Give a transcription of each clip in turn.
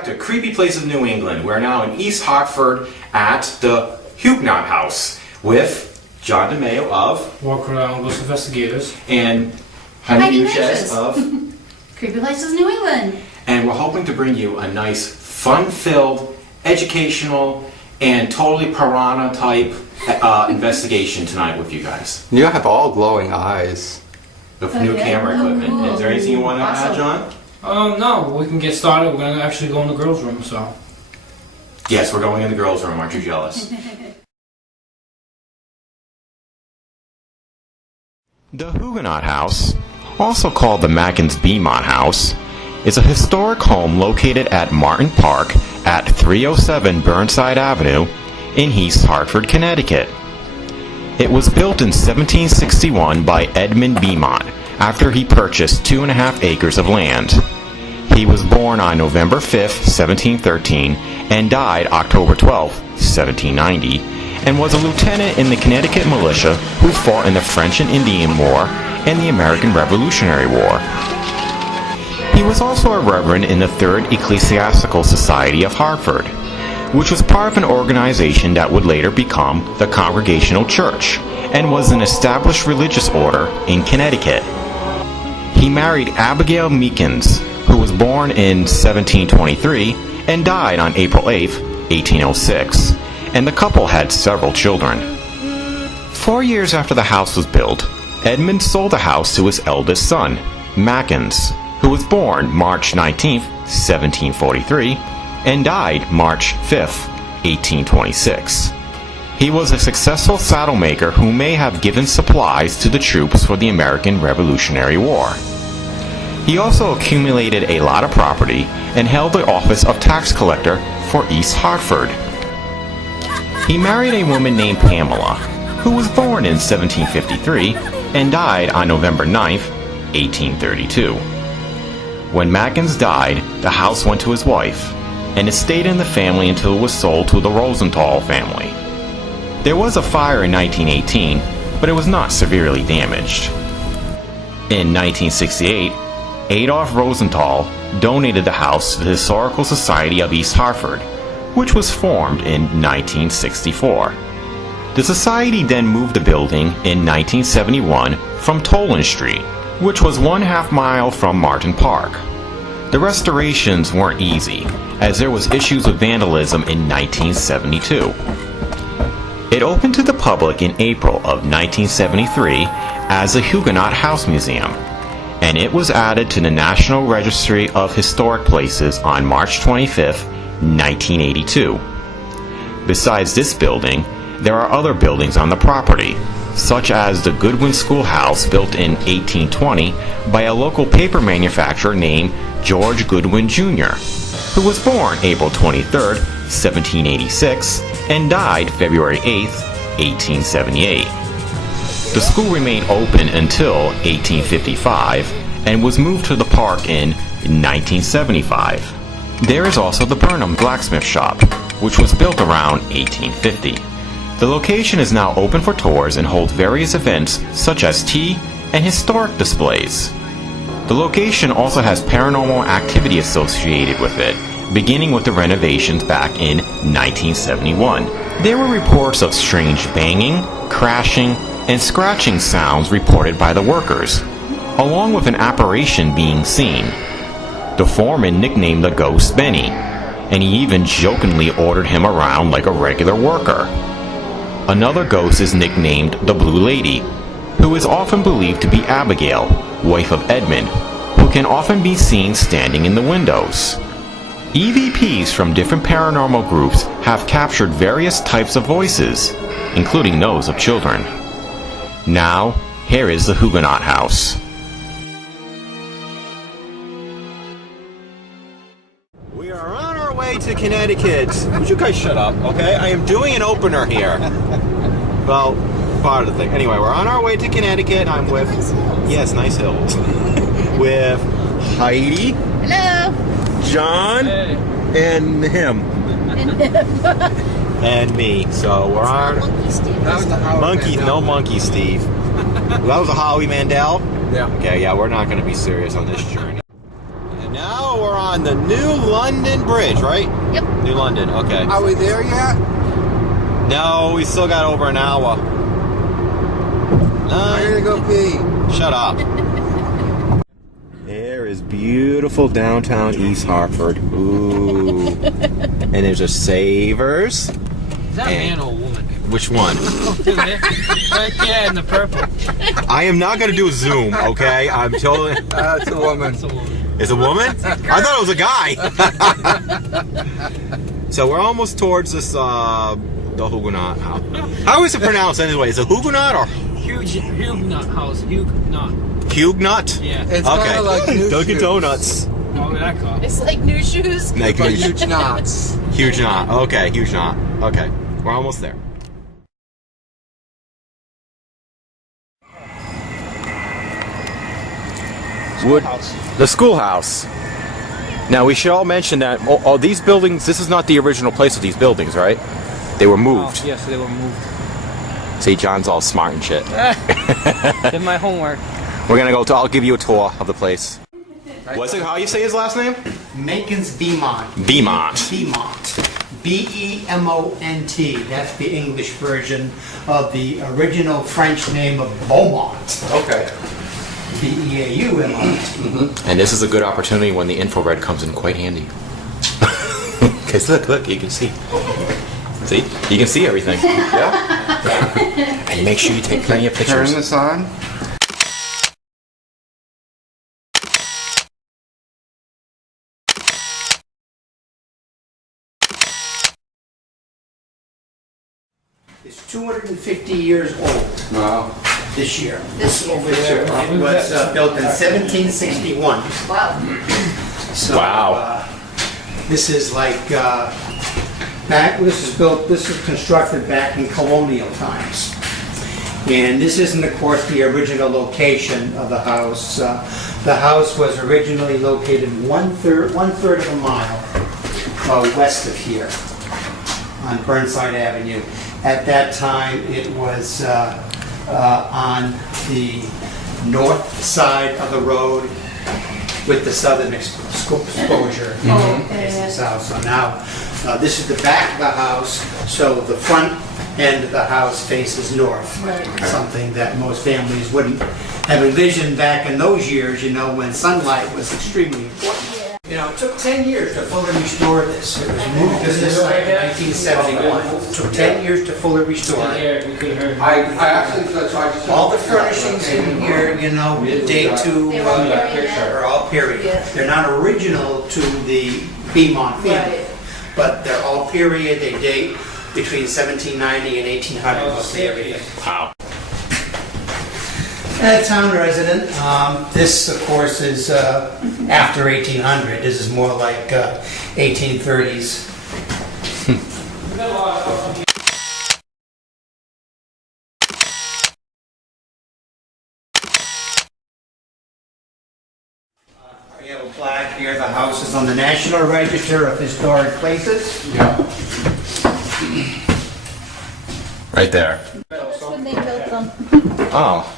back to Creepy Places New England. We're now in East Hartford at the Huguenot House with John DeMayo of Walker Investigators and Heidi of Creepy Places New England. And we're hoping to bring you a nice, fun-filled, educational, and totally piranha-type investigation tonight with you guys. You have all glowing eyes. With new camera equipment. Cool. Is there anything you want to add, John? No, we can get started. We're going to actually go in the girls' room, so. Yes, we're going in the girls' room. Aren't you jealous? The Huguenot House, also called the Makens Bemont House, is a historic home located at Martin Park at 307 Burnside Avenue in East Hartford, Connecticut. It was built in 1761 by Edmund Bemont after he purchased 2.5 acres of land. He was born on November 5, 1713, and died October 12, 1790, and was a lieutenant in the Connecticut militia who fought in the French and Indian War and the American Revolutionary War. He was also a reverend in the Third Ecclesiastical Society of Hartford, which was part of an organization that would later become the Congregational Church, and was an established religious order in Connecticut. He married Abigail Makens, who was born in 1723 and died on April 8, 1806, and the couple had several children. 4 years after the house was built, Edmund sold the house to his eldest son, Makens, who was born March 19, 1743, and died March 5, 1826. He was a successful saddle maker who may have given supplies to the troops for the American Revolutionary War. He also accumulated a lot of property and held the office of tax collector for East Hartford. He married a woman named Pamela, who was born in 1753 and died on November 9, 1832. When Makens died, the house went to his wife, and it stayed in the family until it was sold to the Rosenthal family. There was a fire in 1918, but it was not severely damaged. In 1968, Adolf Rosenthal donated the house to the Historical Society of East Hartford, which was formed in 1964. The society then moved the building in 1971 from Toland Street, which was 1/2 mile from Martin Park. The restorations weren't easy, as there was issues with vandalism in 1972. It opened to the public in April of 1973 as the Huguenot House Museum, and it was added to the National Registry of Historic Places on March 25, 1982. Besides this building, there are other buildings on the property, such as the Goodwin Schoolhouse built in 1820 by a local paper manufacturer named George Goodwin Jr., who was born April 23, 1786, and died February 8, 1878. The school remained open until 1855 and was moved to the park in 1975. There is also the Burnham Blacksmith Shop, which was built around 1850. The location is now open for tours and holds various events such as tea and historic displays. The location also has paranormal activity associated with it, beginning with the renovations back in 1971. There were reports of strange banging, crashing, and scratching sounds reported by the workers, along with an apparition being seen. The foreman nicknamed the ghost Benny, and he even jokingly ordered him around like a regular worker. Another ghost is nicknamed the Blue Lady, who is often believed to be Abigail, wife of Edmund, who can often be seen standing in the windows. EVPs from different paranormal groups have captured various types of voices, including those of children. Now, here is the Huguenot House. We are on our way to Connecticut. Would you guys shut up, okay? I am doing an opener here. Well, part of the thing. Anyway, we're on our way to Connecticut. I'm with, yes, nice hills. With Heidi. Hello. John. Hey. And him. And me. So we're on. That was the Howie Monkey, Mandel. no monkey, Steve. That was a Howie Mandel? Yeah. Okay, yeah, we're not going to be serious on this journey. And Now we're on the New London Bridge, right? Yep. New London, okay. Are we there yet? No, we still got over an hour. I'm gonna go pee. Shut up. There is beautiful downtown East Hartford. Ooh. And there's a Savers. Is that a man or a woman? Which one? Right there in the purple. I am not going to do a Zoom, okay? I'm totally... It's a woman. It's a woman. It's a woman? I thought it was a guy. So we're almost towards this, the Huguenot House. How is it pronounced anyway? Is it Huguenot or... Huguenot House. Huguenot. Huguenot? Yeah. It's kind of like new Dunkin' shoes. Donuts. Oh, that car. It's like new shoes. Like But huge knots. Huge knot. Okay, huge knot. Okay, we're almost there. The schoolhouse. Now we should all mention that all these buildings, this is not the original place of these buildings, right? They were moved. Oh, yes, they were moved. See, John's all smart and shit. Did my homework. We're gonna go to, I'll give you a tour of the place. What's it, how you say his last name? Makens Bemont. Bemont. Bemont. B-E-M-O-N-T. That's the English version of the original French name of Beaumont. Okay. B-E-A-U-M-O-N-T. And this is a good opportunity when the infrared comes in quite handy. Because look, you can see. See? You can see everything. Yeah. And make sure you take plenty of Turn pictures. this on. It's 250 years old Wow. this year. This year. It was built in 1761. Wow. So, Wow. this is like, this is constructed back in colonial times. And this isn't, of course, the original location of the house. The house was originally located one third of a mile west of here on Burnside Avenue. At that time, it was on the north side of the road with the southern exposure. This house. So now, this is the back of the house, so the front end of the house faces north. Right. Something that most families wouldn't have envisioned back in those years, you know, when sunlight was extremely important. You know, it took 10 years to fully restore this. It was moved to this site in 1971. It took 10 years to fully restore it. Yeah, we could have heard. I actually thought I just All the furnishings in here, you know, date to, They were all period. are all period. Yeah. They're not original to the Bemont family, Right. but they're all period. They date between 1790 and 1800, mostly everything. Wow. A town resident. This, of course, is after 1800. This is more like 1830s. We have a plaque here. The house is on the National Register of Historic Places. Yeah. Right there. That's when they built them. Oh.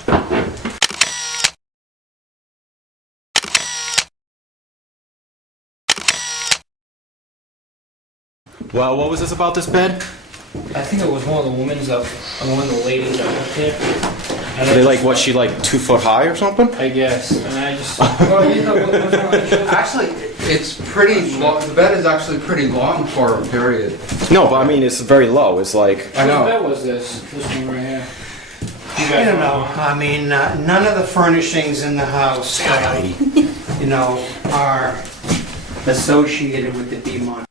Well, what was this about this bed? I think it was one of the women's one of the ladies that worked here. And Are they like, what, she like 2 foot high or something? I guess. And I just. Well, you know what was wrong? Actually, it's pretty long. The bed is actually pretty long for a period. No, but I mean, it's very low. It's like, I know. What bed was this? This one right here. I don't know. I mean, none of the furnishings in the house, you know, are associated with the Bemont.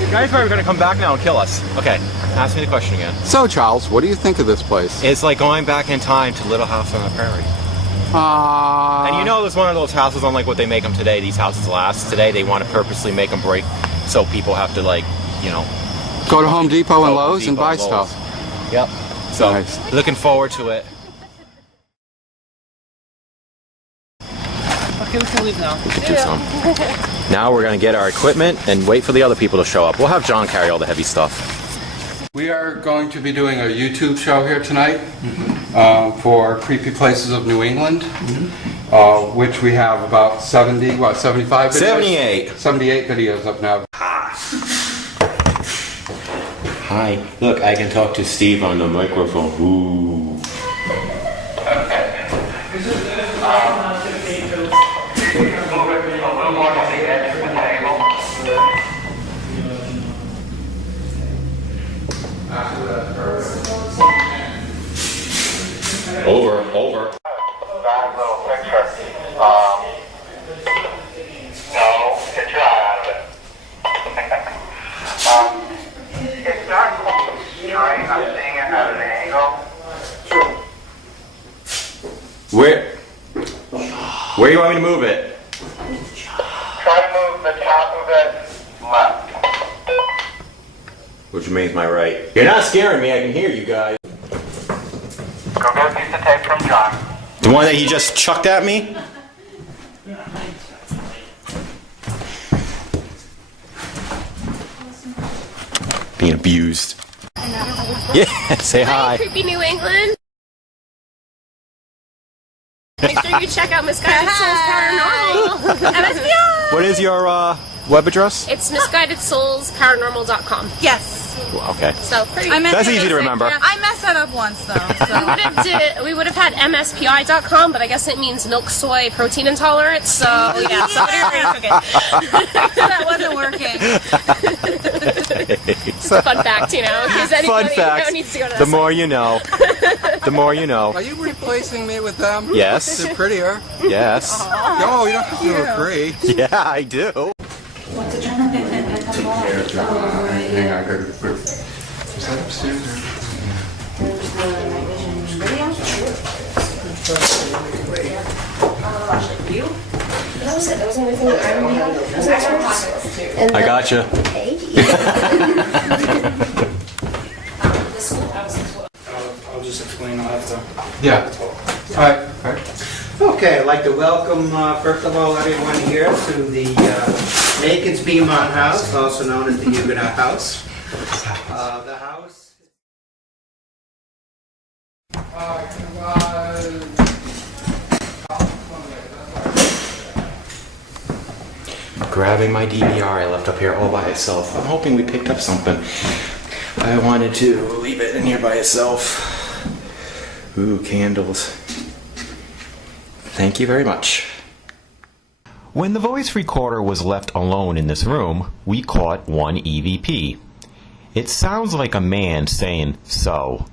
you guys are going to come back now and kill us. Okay, ask me the question again. So, Charles, what do you think of this place? It's like going back in time to Little House on the Prairie. And you know, there's one of those houses, unlike what they make them today. These houses last. Today, they want to purposely make them break so people have to, like, you know, go to Home Depot and Home Lowe's and Depot buy and Lowe's. stuff. Yep. So, Nice. looking forward to it. Okay, we can leave now. Do some. Now we're going to get our equipment and wait for the other people to show up. We'll have John carry all the heavy stuff. We are going to be doing a YouTube show here tonight for Creepy Places of New England, which we have about 75 videos? 78. 78 videos up now. Hi. Look, I can talk to Steve on the microphone. Ooh. Over. That little picture. No, get your eye out of it. It's not quite straight. I'm seeing it at an angle. Where do you want me to move it? Try to move the top of it left. Which means my right. You're not scaring me, I can hear you guys. Go get a piece of tape from John. The one that he just chucked at me? Being abused. Yeah, say hi. Creepy New England. Make sure you check out Misguided Souls Paranormal. MSPR. What is your web address? It's misguidedsoulsparanormal.com. Yes. Okay. So pretty. That's easy to remember. I messed that up once though. We would have had MSPI.com, but I guess it means milk, soy, protein intolerance. So yeah, so That wasn't working. it's a fun fact, in case anybody needs to go to that The more you know. The more you know. Are you replacing me with them? Yes. They're prettier. Yes. No, you don't have to agree. Yeah, I do. Hang on, good. Is that upstairs? That was the only thing that I really had. I gotcha. I'll just explain. I'll have to. Yeah. All right. Okay, I'd like to welcome, first of all, everyone here to the Makens Bemont House, also known as the Huguenot House. The house... Grabbing my DVR I left up here all by itself. I'm hoping we picked up something. I wanted to leave it in here by itself. Ooh, candles. Thank you very much. When the voice recorder was left alone in this room, we caught one EVP. It sounds like a man saying, "So."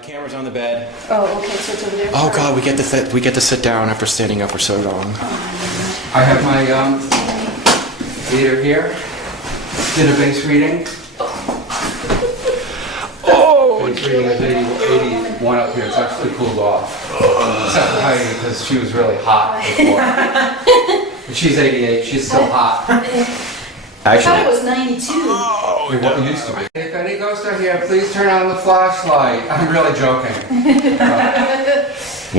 Camera's on the bed. Oh, okay, so it's over there. Oh God, we get to sit down after standing up for so long. I have my theater here. Did a base reading. Oh! Base reading is 81 up here. It's actually cooled off. Except for Heidi, because she was really hot before. And she's 88. She's still hot. I thought it Actually, was 92. What it used to be. If any ghosts are here, please turn on the flashlight. I'm really joking.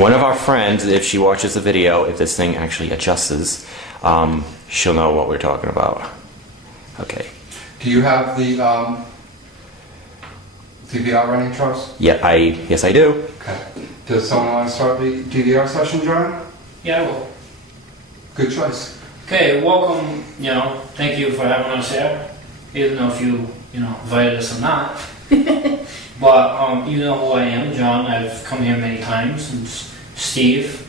one of our friends, if she watches the video, if this thing actually adjusts, she'll know what we're talking about. Okay. Do you have the DVR running, Charles? Yeah, yes I do. Okay. Does someone want to start the DVR session, John? Yeah, I will. Good choice. Okay, welcome. Thank you for having us here. Even though if you invited us or not. But you know who I am, John. I've come here many times. And Steve,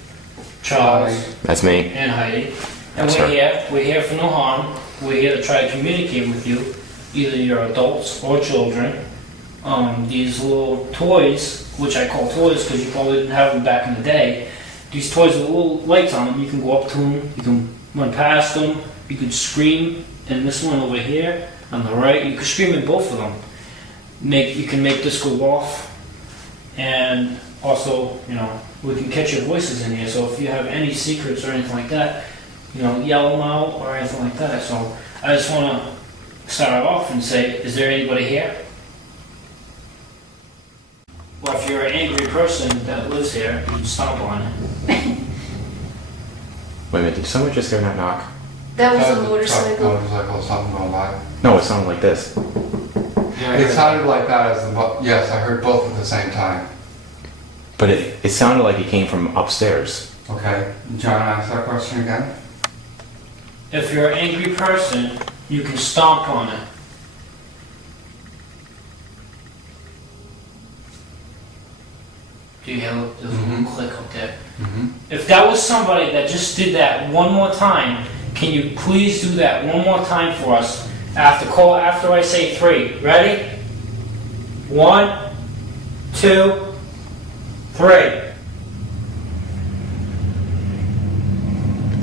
Charles, That's me. and Heidi. And That's we're here for no harm. We're here to try to communicate with you, either you're adults or children. These little toys, which I call toys because you probably didn't have them back in the day. These toys with little lights on them. You can go up to them. You can run past them. You could scream. And this one over here on the right, you can scream at both of them. You can make this go off, and also, we can catch your voices in here. So if you have any secrets or anything like that, yell them out or anything like that. So I just want to start off and say, is there anybody here? Well, if you're an angry person that lives here, you can stomp on it. Wait a minute, did someone just hear that knock? That was a Truck, motorcycle. Motorcycle, something going by. No, it sounded like this. It sounded like that as yes, I heard both at the same time. But it sounded like it came from upstairs. Okay, John, ask that question again. If you're an angry person, you can stomp on it. Do you hear the little click up there? If that was somebody that just did that one more time, can you please do that one more time for us after I say 3? Ready? 1, 2, 3.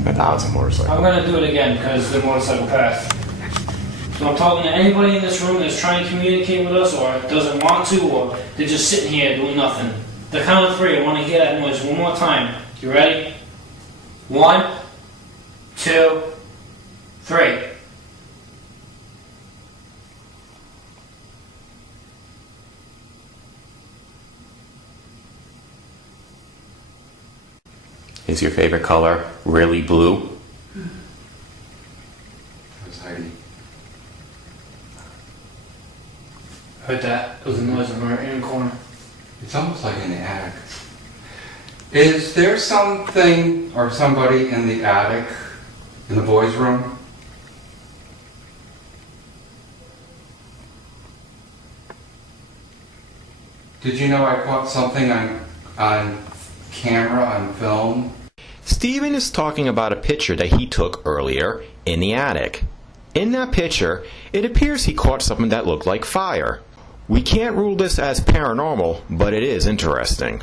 That was a motorcycle. I'm gonna do it again because the motorcycle passed. So I'm talking to anybody in this room that's trying to communicate with us or doesn't want to, or they're just sitting here doing nothing. The count of 3, I want to hear that noise one more time. You ready? 1, 2, 3. Is your favorite color really blue? That's Heidi. Heard that? It was a noise in the corner. It's almost like in the attic. Is there something or somebody in the attic, in the boys' room? Did you know I caught something on camera, on film? Stephen is talking about a picture that he took earlier in the attic. In that picture, it appears he caught something that looked like fire. We can't rule this as paranormal, but it is interesting.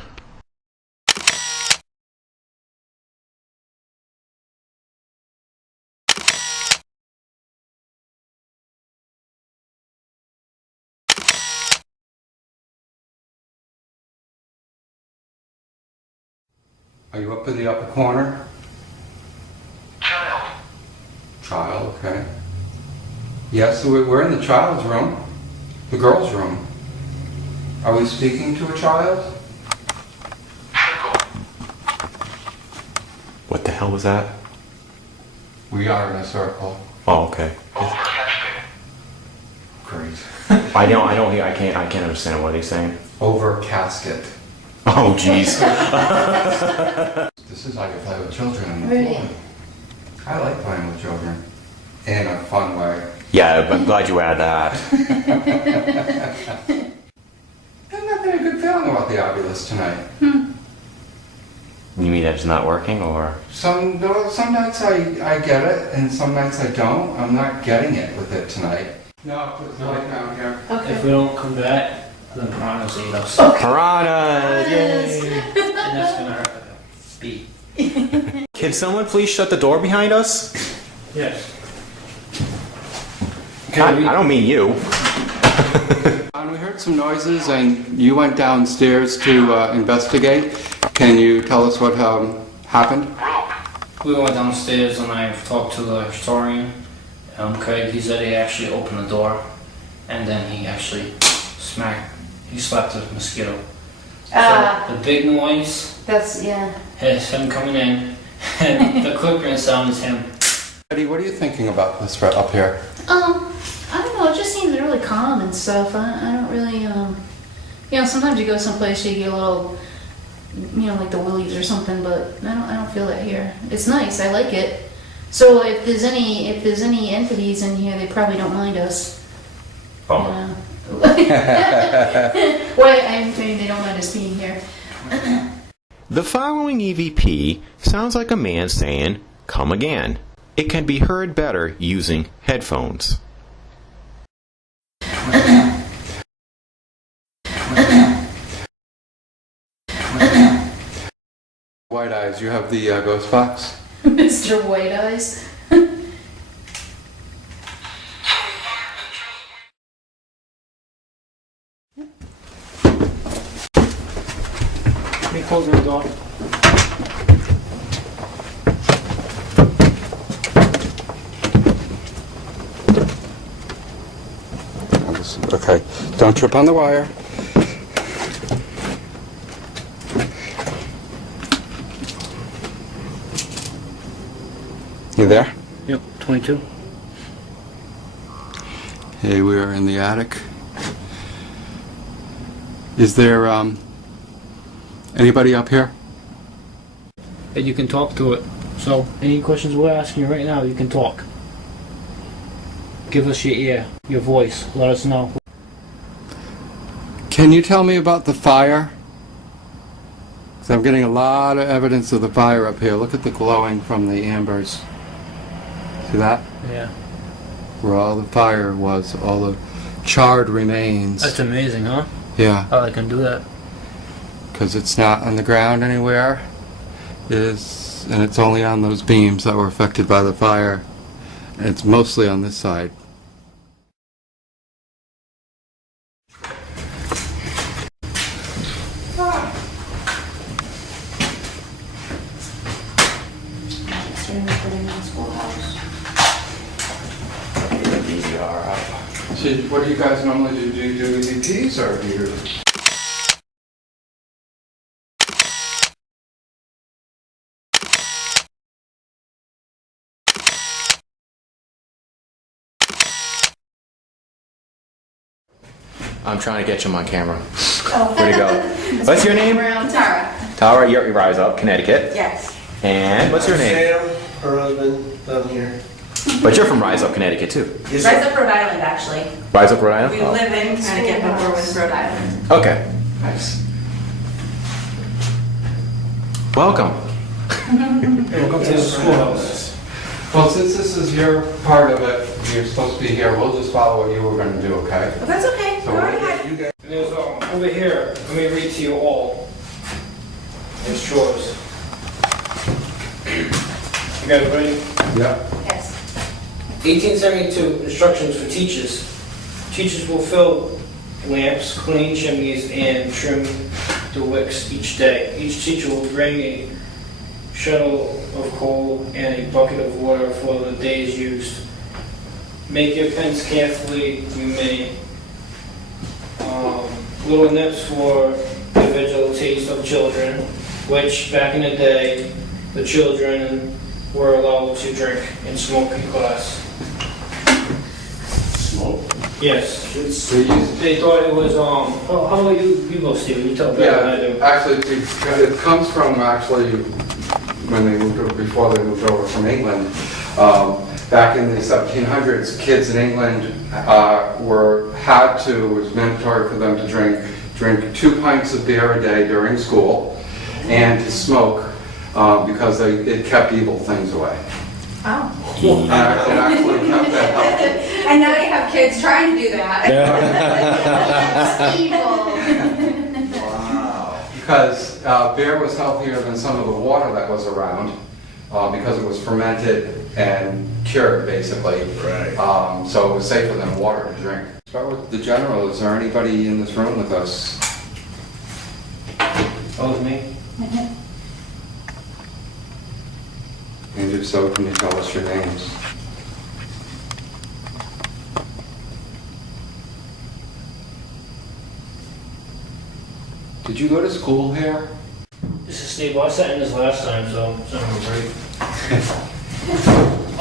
Are you up in the upper corner? Child. Child, okay. Yes, we're in the child's room, the girl's room. Are we speaking to a child? Circle. What the hell was that? We are in a circle. Oh, okay. Over casket. Great. I can't understand what he's saying. Over casket. Oh, jeez. This is like I play with children on the Really? floor. I like playing with children. In a fun way. Yeah, I'm glad you add that. I'm not getting a good feeling about the Ovilus tonight. You mean that it's not working, or? Some nights I get it, and some nights I don't. I'm not getting it with it tonight. No, put the light down here. If we don't come back, then piranhas eat us. Piranhas! Yay! And that's gonna hurt like a beat. Can someone please shut the door behind us? Yes. I don't mean you. We heard some noises, and you went downstairs to investigate. Can you tell us what happened? We went downstairs and I talked to the historian, Craig. He said he actually opened the door and then he actually slapped a mosquito. So the big noise That's, yeah. is him coming in and the clickering sound is him. Eddie, what are you thinking about this right up here? I don't know, it just seems really calm and stuff. I don't really, sometimes you go someplace you get a little, like the willies or something, but I don't feel it here. It's nice, I like it. So if there's any entities in here, they probably don't mind us. Oh. Well, I mean, they don't mind us being here. The following EVP sounds like a man saying, "Come again." It can be heard better using headphones. White Eyes, you have the ghost box? Mr. White Eyes. Let me close the door. Okay, don't trip on the wire. You there? Yep, 22. Hey, we are in the attic. Is there anybody up here? And you can talk to it. So, any questions we're asking you right now, you can talk. Give us your ear, your voice. Let us know. Can you tell me about the fire? 'Cause I'm getting a lot of evidence of the fire up here. Look at the glowing from the ambers. See that? Yeah. Where all the fire was, all the charred remains. That's amazing, huh? Yeah, How they can do that. because it's not on the ground anywhere. And it's only on those beams that were affected by the fire. And it's mostly on this side. Goodwin Schoolhouse. So what do you guys normally do? Do you do EVPs or do you... I'm trying to get you on camera. Where'd you go? What's your name? Tara. Tara, you're Rise Up, Connecticut. Yes. And what's your name? Sam, her husband, down here. But you're from Rise Up, Connecticut too. Yes, Rise sir. Up, Rhode Island, actually. Rise Up, Rhode Island? We live in Connecticut, but we're with Rhode Island. Okay. Nice. Welcome. Welcome to the schoolhouse. Well, since this is your part of it, you're supposed to be here, we'll just follow what you were going to do, okay? But that's okay. So Go what- ahead. There's over here. Let me read to you all. It's yours. You guys ready? Yeah. Yes. 1872 instructions for teachers. Teachers will fill lamps, clean chimneys, and trim the wicks each day. Each teacher will bring a shuttle of coal and a bucket of water for the day's use. Make your pens carefully, you may. Little nips for the individual taste of children, which back in the day, the children were allowed to drink and smoke in class. Smoke. Yes. So you... They thought it was, how about you go, Steve? You tell better than I do. Yeah, actually, it comes from actually when they moved over, before they moved over from England. Back in the 1700s, kids in England it was mandatory for them to drink 2 pints of beer a day during school and to smoke because it kept evil things away. Oh. It actually kept that healthy. And now you have kids trying to do that. That's evil. Wow. Because beer was healthier than some of the water that was around because it was fermented and cured, basically. Right. So it was safer than water to drink. Start with the general. Is there anybody in this room with us? That was me. And if so, can you tell us your names? Did you go to school here? This is Steve. I sat in this last time, so it's not gonna break.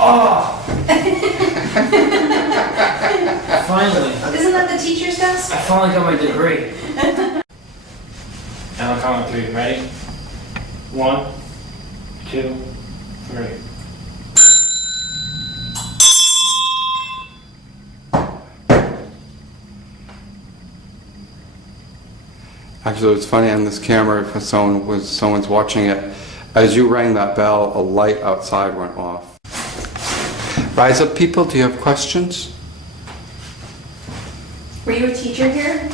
Oh! Finally. Isn't that the teacher's desk? I finally got my degree. And I'll count on 3. Ready? 1, 2, 3. Actually, it's funny on this camera, if someone's watching it, as you rang that bell, a light outside went off. Rise up, people, do you have questions? Were you a teacher here?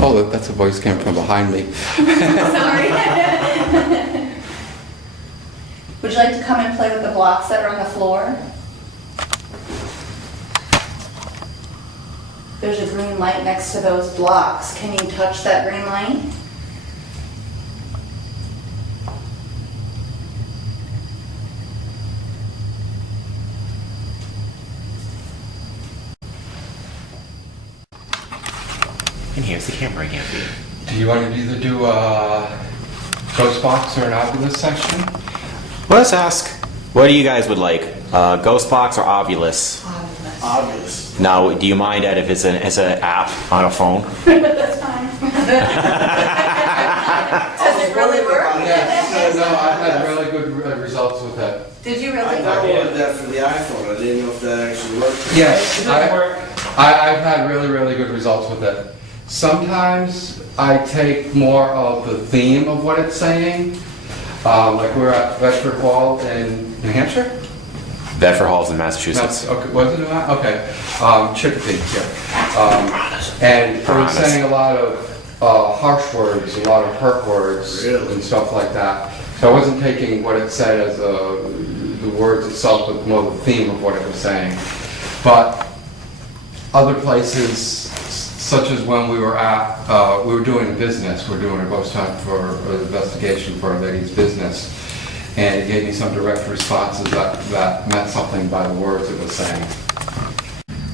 Oh, that's a voice came from behind me. Sorry. Would you like to come and play with the blocks that are on the floor? There's a green light next to those blocks. Can you touch that green light? And here's the camera again for you. Do you want to either do a ghost box or an oculus section? Let's ask What do you guys would like? Ghost box or Ovilus? Obvious. Now, do you mind that if it's an app on a phone? That's fine. Does it really work? Yeah, no, I've had really good results with that. Did you I really? downloaded that for the iPhone. I didn't know if that actually worked. Yes, It doesn't work. I've had really, really good results with it. Sometimes I take more of the theme of what it's saying. Like we're at Bedford Hall in New Hampshire? Bedford Hall's in Massachusetts. Okay, was it not? Okay. Chicopee, yeah. And it was saying a lot of harsh words, a lot of hurt words and stuff like that. So I wasn't taking what it said as the words itself, but more the theme of what it was saying. But other places, such as when we were doing business, we're doing a ghost hunt for an investigation for a lady's business, and it gave me some direct responses that meant something by the words it was saying.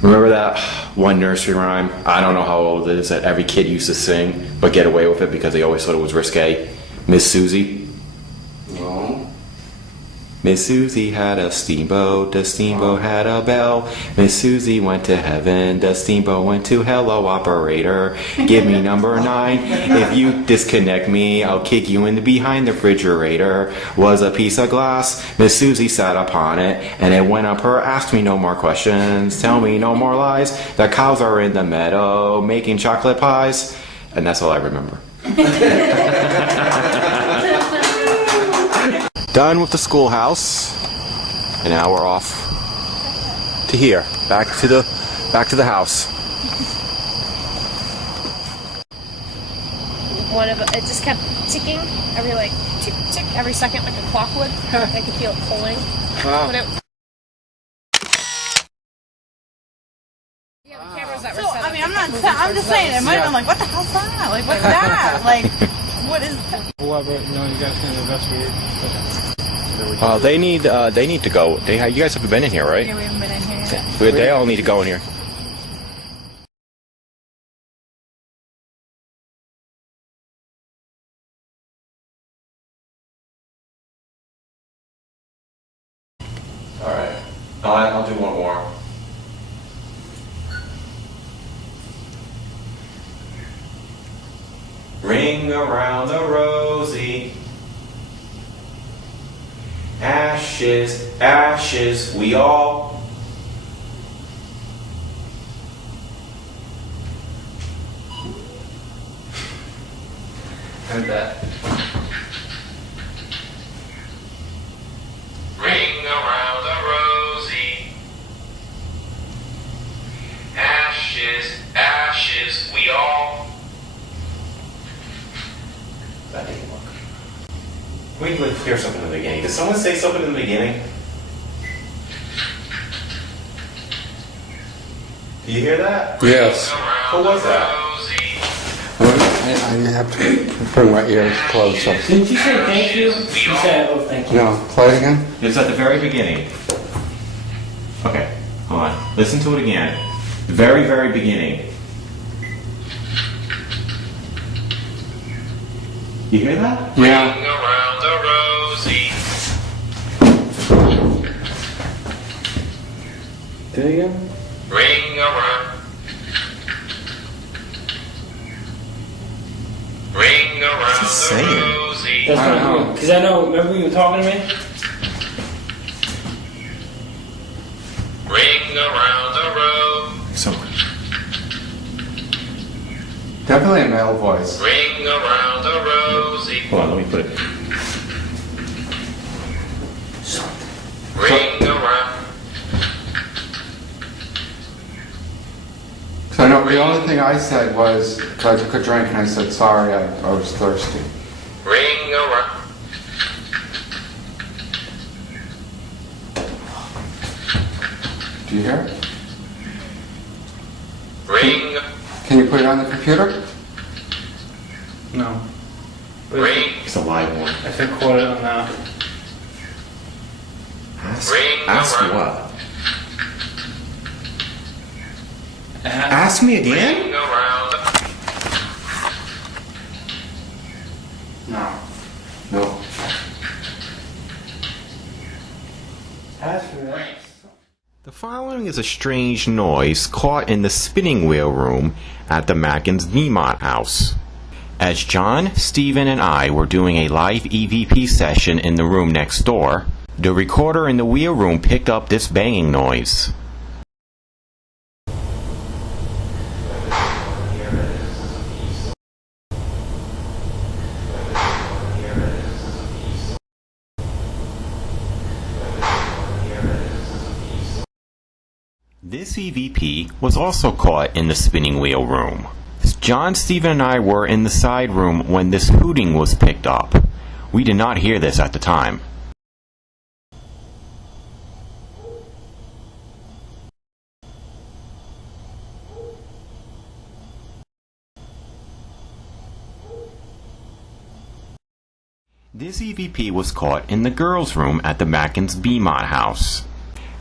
Remember that one nursery rhyme? I don't know how old it is that every kid used to sing, but get away with it because they always thought it was risque. Miss Susie. No. Miss Susie had a steamboat, the steamboat had a bell. Miss Susie went to heaven, the steamboat went to hell. Hello, operator, give me number 9. If you disconnect me, I'll kick you in the behind. The refrigerator was a piece of glass. Miss Susie sat upon it, and it went up her. Ask me no more questions, tell me no more lies. The cows are in the meadow making chocolate pies. And that's all I remember. Done with the schoolhouse, and now we're off to here, back to the house. One of it just kept ticking every like tick tick every second like a clock would. I could feel it pulling. Wow. When it, yeah, the cameras that were set up. I mean, I'm just saying, it might have been like, what the hell's that? Like, what's that? Like, what is that? Whoever, you guys can investigate. They need to go. You guys haven't been in here, right? Yeah, we haven't been in here yet. They all need to go in here. All right. I'll do one more. Ring around the rosy. Ashes, ashes, we all. Heard that. Ring around the rosy. Ashes, ashes, we all. That didn't work. We would hear something in the beginning. Did someone say something in the beginning? Do you hear that? Yes. What was that? I have to bring my ears closer. Didn't you say thank you? You said, oh, thank you. No, play it again. It's at the very beginning. Okay, hold on. Listen to it again. The very, very beginning. You hear that? Yeah. Ring around the rosy. Do it again. Ring around. Ring around the rosy. That's I not know. good. Because I know, remember you were talking to me? Ring around the rosy. Somewhere. Definitely a male voice. Ring around the rosy. Hold on, let me put it. Ring around. So I know the only thing I said was, I took a drink and I said, sorry, I was thirsty. Ring around. Do you hear it? Ring. Can you put it on the computer? No. Ring. It's a live one. I should quote it on that. Ask what? Ask me again? No. No. following is a strange noise caught in the spinning wheel room at the Makens Bemont House. As John, Stephen, and I were doing a live EVP session in the room next door, the recorder in the wheel room picked up this banging noise. This EVP was also caught in the spinning wheel room. John, Stephen, and I were in the side room when this hooting was picked up. We did not hear this at the time. This EVP was caught in the girls' room at the Makens Bemont House.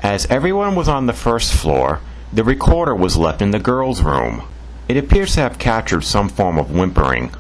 As everyone was on the first floor, the recorder was left in the girls' room. It appears to have captured some form of whimpering